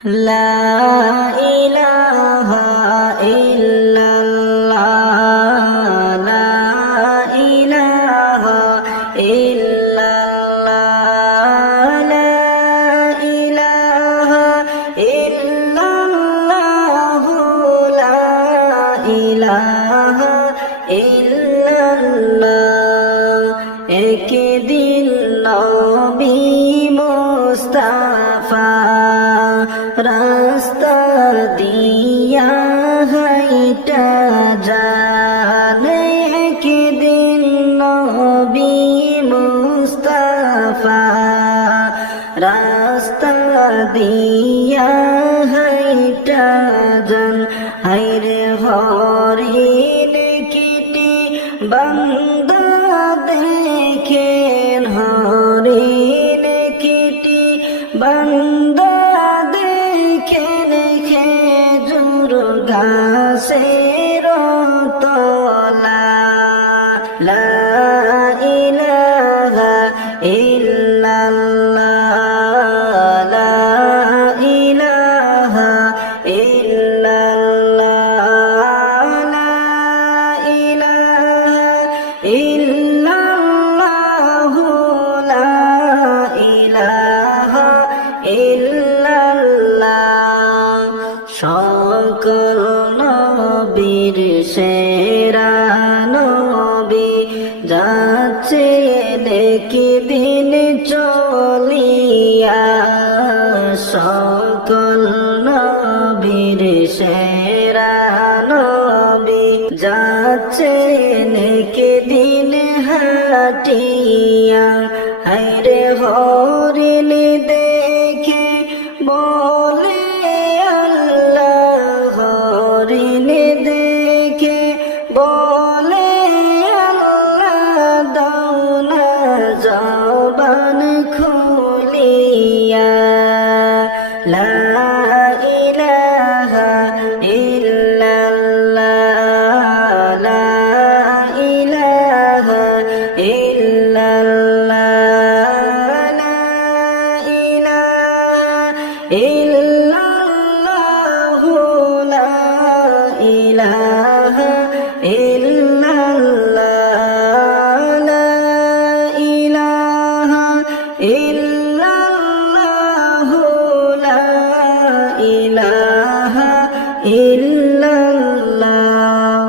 লা ইলাহা ইল্লাল্লাহ লা ইলাহা ইল্লাল্লাহ লা ইলাহা ইল্লাল্লাহ লা ইলাহা ইল্লাল্লাহ একদিন নবী মুস্তাফা রাস্তা দিয়া হাইটা যান একদিন নবী মুস্তাফা রাস্তা দিয়া হাইটা যান হায়রে হরিণ কিটি বান্দা দেখেন হরিণ কিটি বান্দা গাছের তলা লা ইলাহা ইল্লাল্লাহ লা ইলাহা ইল্লাল্লাহ লা ইলাহা ইল্লাল্লাহ লা ইলাহা ইল্লাল্লাহ সকল নবীর সেরা নবী যাচ্ছে দেখি দিন চলিয়া সকল নবীর সেরা নবী যাচ্ছে দেখি দিন হাটিয়া হায়রে হরিণ দেখে বলে বলে আল্লাহ দাওনা জবান খুলিয়া লা ইলাহা ইল্লাল্লাহ লা ইলাহা ইল্লাল্লাহ লা ইলাহা ইল্লাল্লাহ লা ইলাহা ইল্লাল্লাহ লা ইলাহা ইল্লাল্লাহ লা ইলাহা ইল্লাল্লাহ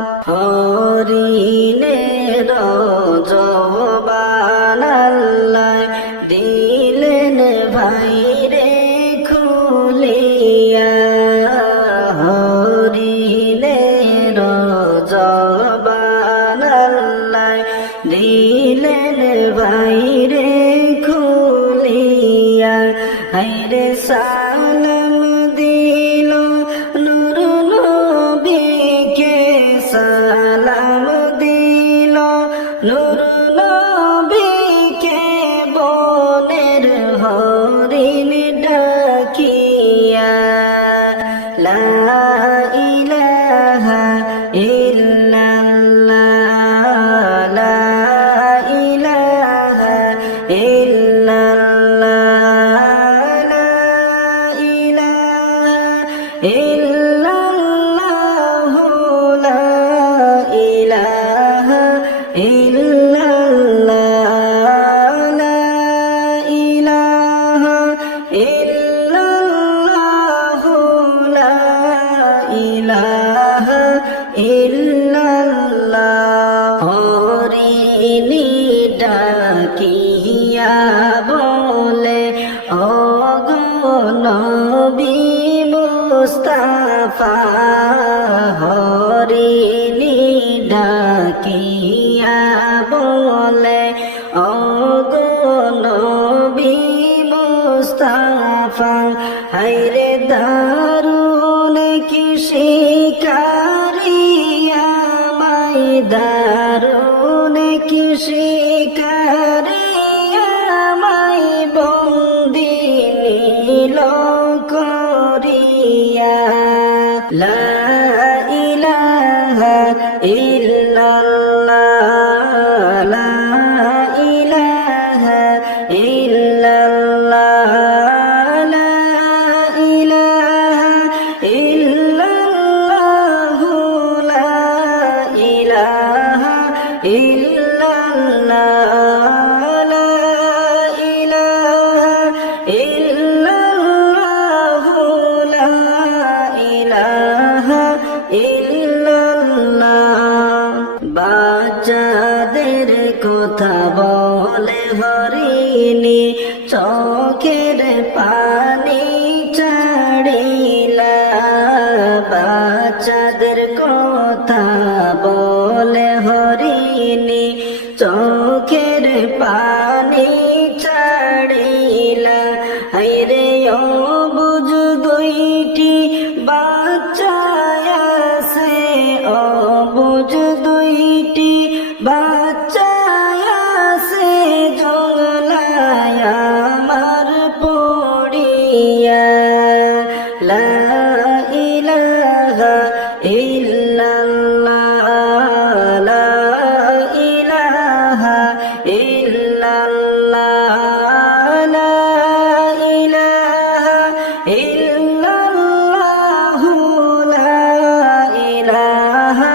হরিণের জবান আল্লাহ দিলেন ভাইরে খুলিয়া হরিণের জবান আল্লাহ দিলেন ভাইরে খুলিয়া হায়রে সালাম দিল নূর নবীকে সালাম দিল নূর নবীকে বনের হরিণ ডাকিয়া লা ইলাহা ইল্লাল্লাহ লা ইলাহা ইল্লাল্লাহ লা ইলাহা ইল্লাল্লাহ লা ইলাহা ইল্লাল্লাহ লা ইলাহা ইল্লাল্লাহ লা ইলাহা ইল্লাল্লাহ হরিণী ডাকিয়া বলে ওগো নবী মুস্তাফা হরিণী ডাকিয়া বলে ওগো নবী মুস্তাফা হায়রে দারুণ কি শিকারিয়া মাই দারুণ কি শিকারিয়া মাই বন্দি নীল করিয়া লা ইলাহা ইল্লাল্লাহ লা ইলাহা ইল্লাল্লাহ লা ইলাহা কথা বলে হরিণী, চোখের পানি ছাড়িলা। বাচ্চাদের কথা বলে হরিণী, চোখের পানি ছাড়িলা। হায়রে অবুঝ দুইটি বাচ্চা আছে, অবুঝ দুইটি বাচ্চা আছে, জঙ্গলায় আমার পড়িয়া। লা ইলাহা ইল্লাল্লাহ, লা ইলাহা ইল্লাল্লাহ, লা ইলাহা ইল্লাল্লাহ, লা ইলাহা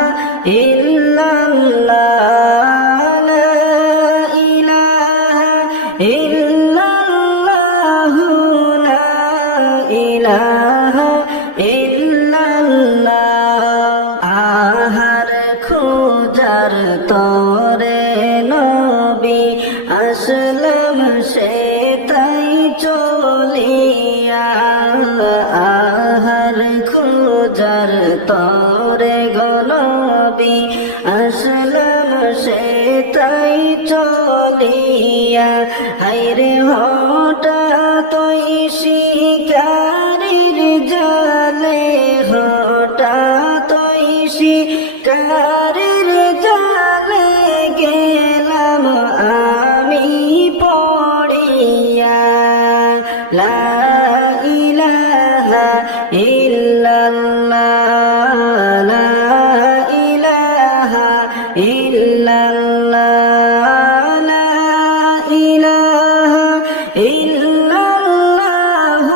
ইল্লাল্লাহ, লা ইলাহা ইল্লাল্লাহ, লা ইলাহা ইল্লাল্লাহ। আহার খোঁজার তরে নবী আসলাম সে তাই চলিয়া। আহার খোঁজার তরে গনবী আসলাম সে তাই চলিয়া। হায়রে হঠাৎ শিকারির জালে, হঠাৎ শিকারির জালে গেলাম আমি পড়িয়া। লা ইলাহা ইল্লাল্লাহ, লা ইলাহা ইল্লাল্লাহ, লা ইলাহা ইল্লাল্লাহ,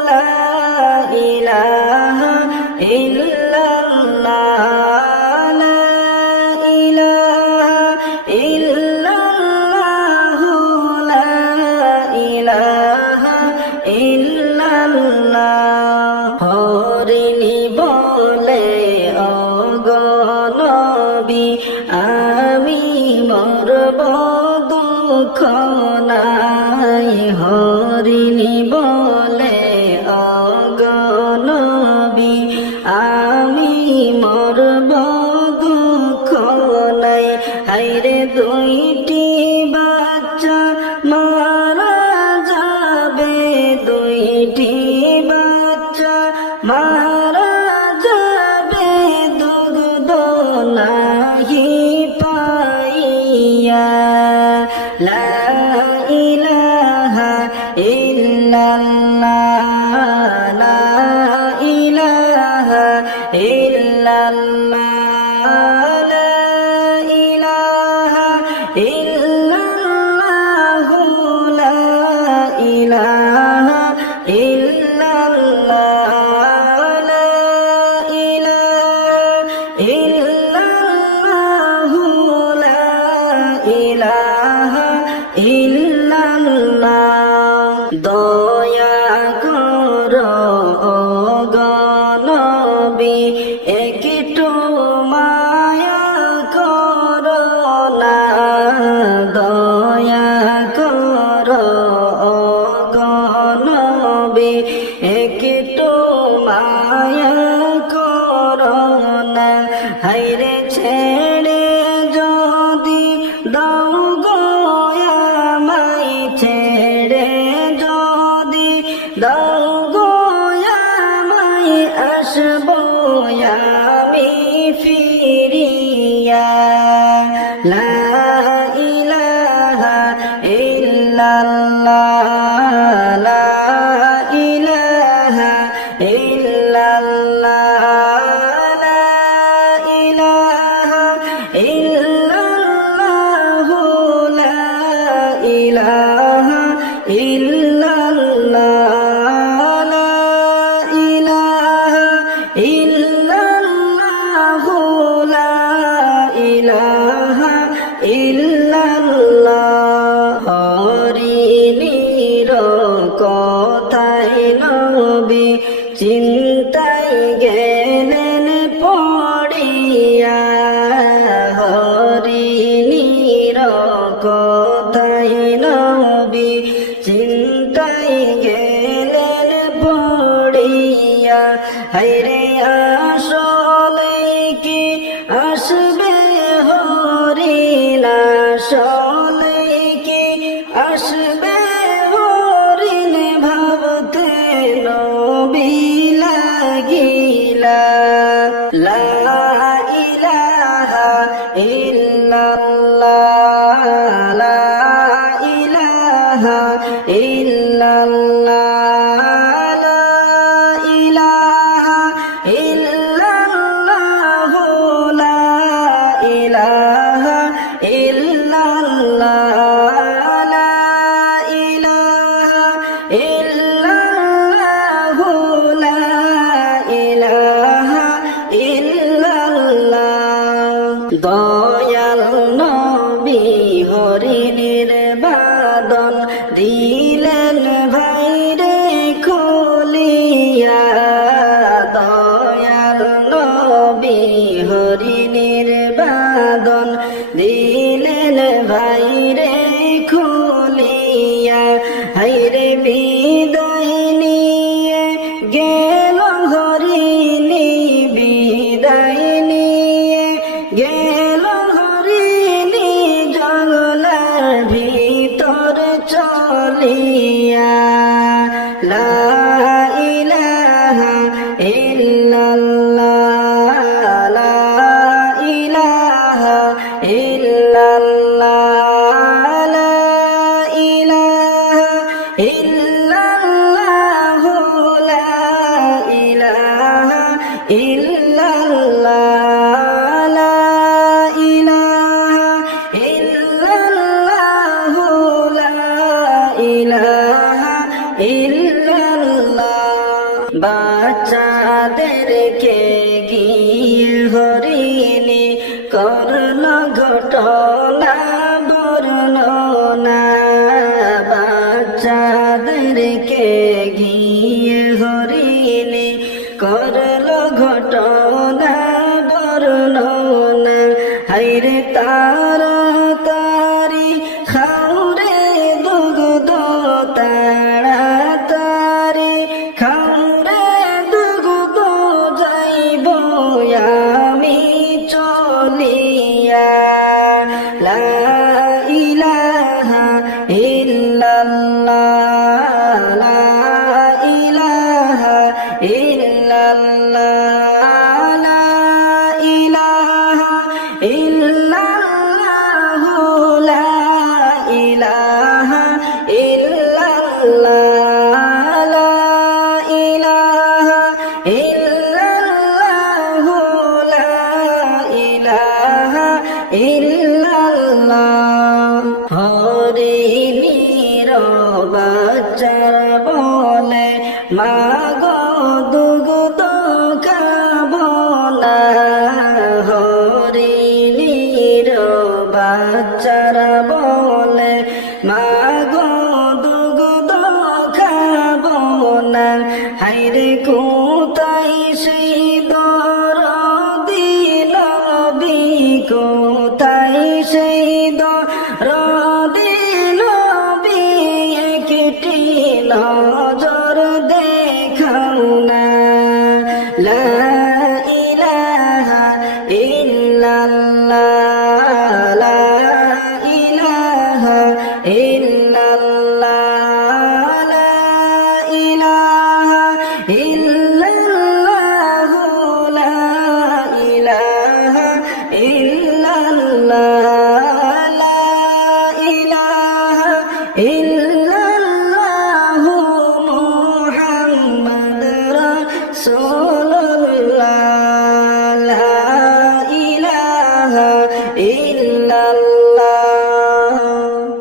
লা ইলাহা ইল্লাল্লাহ, লা ইলাহা ইল্লাল্লাহ, লা ইলাহা ইল্লাল্লাহ। হরিণী বলে অগনবী আমি মরব দুঃখ নাই। হরিণী বলে অগনবী আমি মরব দুঃখ নাই। হায়রে দুইটি বাচ্চা মারা যাবে, দুইটি বাচ্চা মারা যাবে, দুগ্ধ নাহি পাইয়া। লা ইলাহা ইল্লাল্লাহ, লা ইলাহা ইল্লাল্লাহ, লা ইলাহা ইল্লাল্লাহ, লা ইলাহা ইল্লাল্লাহ, লা ইলাহা ইল্লাল্লাহ, লা ইলাহা ইল্লাল্লাহ। দয়া করো গনবী একটু মায়া করো না। দয়া করো গনবী একটু মায়া করো না। হায়রে ছেড়ে যদি দাও গো আমায়, ছেড়ে যদি দাও গো আমায়, আসবো আমি ফিরিয়া। লা ইলাহা ইল্লাল্লাহ, লা ইলাহা ইল্লাল্লাহ, লা ইলাহা ইল্লাল্লাহ, লা ইলাহা ইল্লাল্লাহ, লা ইলাহা ইল্লাল্লাহ, লা ইলাহা ইল্লাল্লাহ। হরিণীর কথায় নবী চিন্তায় গেলেন পড়িয়া। হরিণীর হায়রে আসলে কি আসবে হরিণ আসলে কি আসবে হরিণ ভাবতে নবী লাগিলা লা ইলাহা ইল্লাল্লাহ লা ইলাহা ইল্লাল্লাহ লা ইলাহা ইল্লাল্লাহ লা ইলাহা ইল্লাল্লাহ লা ইলাহা ইল্লাল্লাহ লা ইলাহা ইল্লাল্লাহ দয়াল নবী হরিণের বাদন দিলেন ভাইরে খুলিয়া দয়াল নবী হরিণের বাদন দিলেন ভাইরে খুলিয়া হায়রে বিদায় নিয়ে গেল হরিণী বিদায় নিয়ে গেল হরিণী জঙ্গলের ভিতর চলিয়া লা ইলাহা ইল্লাল্লাহ লা ইলাহা ইল্লাল্লাহ লা ইলাহা ইল্লাল্লাহ লা ইলাহা ইল্লাল্লাহ লা ইলাহা ইল্লাল্লাহ লা ইলাহা ইল্লাল্লাহ বাচ্চাদেরকে গিয়ে হরিণী করল ঘটনা বর্ণনা বাচ্চাদেরকে গিয়ে হরিণী করল ঘটনা বর্ণনা হায়রে তাড়াতাড়ি খাওরে দুগ্ধ তাড়াতাড়ি খাওরে দুগ্ধ যাইব আমি চলিয়া লা ইলাহা ইল্লাল্লাহ লা ইলাহা ইল্লাল্লাহ লা ইলাহা ইল্লাল্লাহ লা ইলাহা ইল্লাল্লাহ লা ইলাহা ইল্লাল্লাহ লা ইলাহা ইল্লাল্লাহ হরিণীর বাচ্চারা বলে মা গো দুগ্ধ খাবো না হরিণীর বাচ্চারা বলে মা গো দুগ্ধ খাবো না হায়রে কোথায় সেই দরদি নবী কোথায় সেই দরদি নবী একটি নজর দেখাও